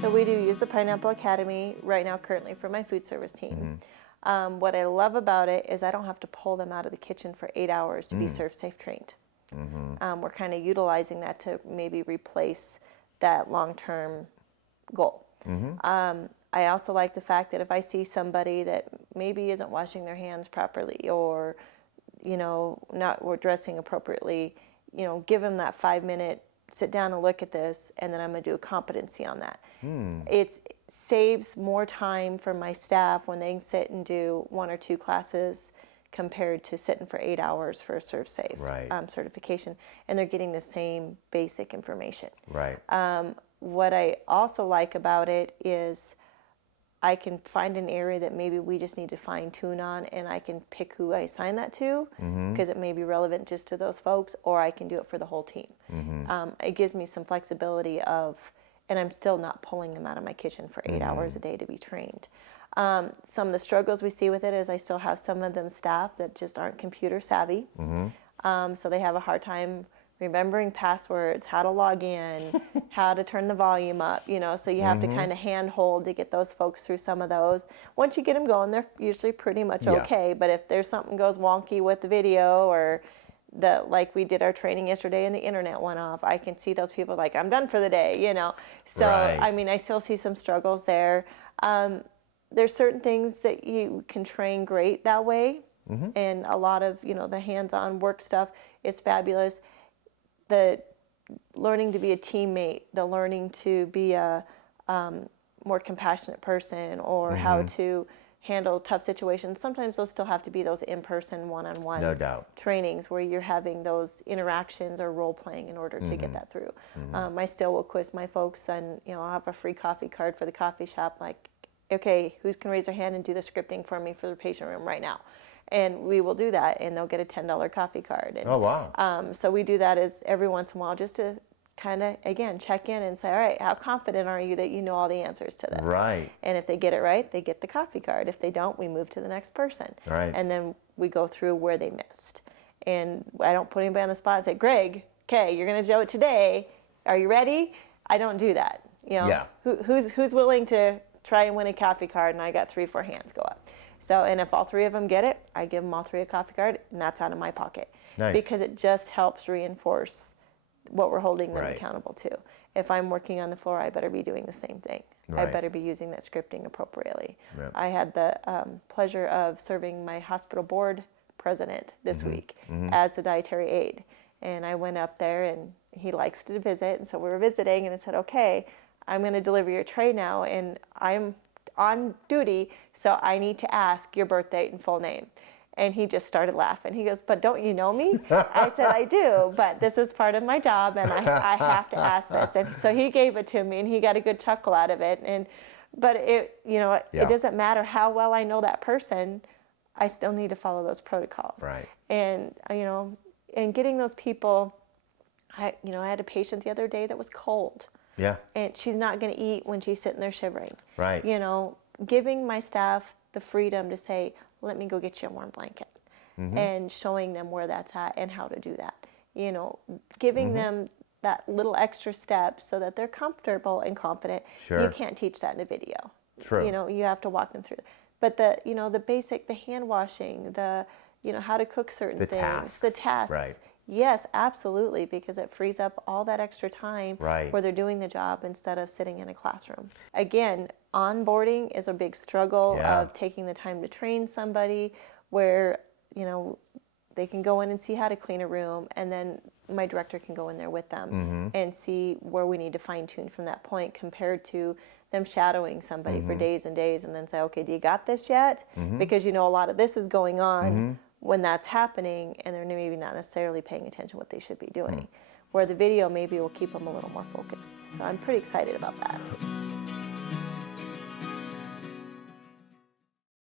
So we do use the Pineapple Academy right now currently for my food service team. What I love about it is I don't have to pull them out of the kitchen for 8 hours to be serve safe trained. We're kind of utilizing that to maybe replace that long-term goal. I also like the fact that if I see somebody that maybe isn't washing their hands properly or, you know, not dressing appropriately, you know, give them that 5-minute, sit down and look at this, and then I'm going to do a competency on that. It saves more time for my staff when they can sit and do 1 or 2 classes compared to sitting for 8 hours for a Serve Safe certification, and they're getting the same basic information. What I also like about it is I can find an area that maybe we just need to fine tune on, and I can pick who I assign that to because it may be relevant just to those folks, or I can do it for the whole team. It gives me some flexibility of, and I'm still not pulling them out of my kitchen for 8 hours a day to be trained. Some of the struggles we see with it is I still have some of them staff that just aren't computer savvy. So they have a hard time remembering passwords, how to log in, how to turn the volume up, you know, so you have to kind of handhold to get those folks through some of those. Once you get them going, they're usually pretty much okay, but if there's something goes wonky with the video or like we did our training yesterday and the internet went off, I can see those people like, I'm done for the day, you know. So, I mean, I still see some struggles there. There's certain things that you can train great that way, and a lot of, you know, the hands-on work stuff is fabulous. The learning to be a teammate, the learning to be a more compassionate person, or how to handle tough situations. Sometimes those still have to be those in-person, one-on-one trainings where you're having those interactions or role-playing in order to get that through. I still will quiz my folks, and, you know, I'll have a free coffee card for the coffee shop, like, okay, who can raise their hand and do the scripting for me for the patient room right now? And we will do that, and they'll get a $10 coffee card. And, so we do that as every once in a while just to kind of, again, check in and say, all right, how confident are you that you know all the answers to this? And if they get it right, they get the coffee card. If they don't, we move to the next person. And then we go through where they missed. And I don't put anybody on the spot and say, Greg, okay, you're going to do it today. Are you ready? I don't do that. You know, who's willing to try and win a coffee card? And I got 3 or 4 hands go up. So, and if all 3 of them get it, I give them all 3 a coffee card, and that's out of my pocket. Because it just helps reinforce what we're holding them accountable to. If I'm working on the floor, I better be doing the same thing. I better be using that scripting appropriately. I had the pleasure of serving my hospital board president this week as a dietary aide. And I went up there, and he likes to visit, and so we were visiting, and I said, okay, I'm going to deliver your tray now, and I'm on duty, so I need to ask your birth date and full name. And he just started laughing. He goes, but don't you know me? I said, I do, but this is part of my job, and I have to ask this. And so he gave it to me, and he got a good chuckle out of it. But it, you know, it doesn't matter how well I know that person, I still need to follow those protocols. And, you know, and getting those people, I had a patient the other day that was cold. And she's not going to eat when she's sitting there shivering. You know, giving my staff the freedom to say, let me go get you a warm blanket, and showing them where that's at and how to do that. You know, giving them that little extra step so that they're comfortable and confident. You can't teach that in a video. You know, you have to walk them through. But the basic, the hand washing, how to cook certain things, the tasks. Yes, absolutely, because it frees up all that extra time where they're doing the job instead of sitting in a classroom. Again, onboarding is a big struggle of taking the time to train somebody where, you know, they can go in and see how to clean a room, and then my director can go in there with them and see where we need to fine tune from that point, compared to them shadowing somebody for days and days and then say, okay, do you got this yet? Because, you know, a lot of this is going on when that's happening, and they're maybe not necessarily paying attention to what they should be doing. Where the video maybe will keep them a little more focused. So I'm pretty excited about that.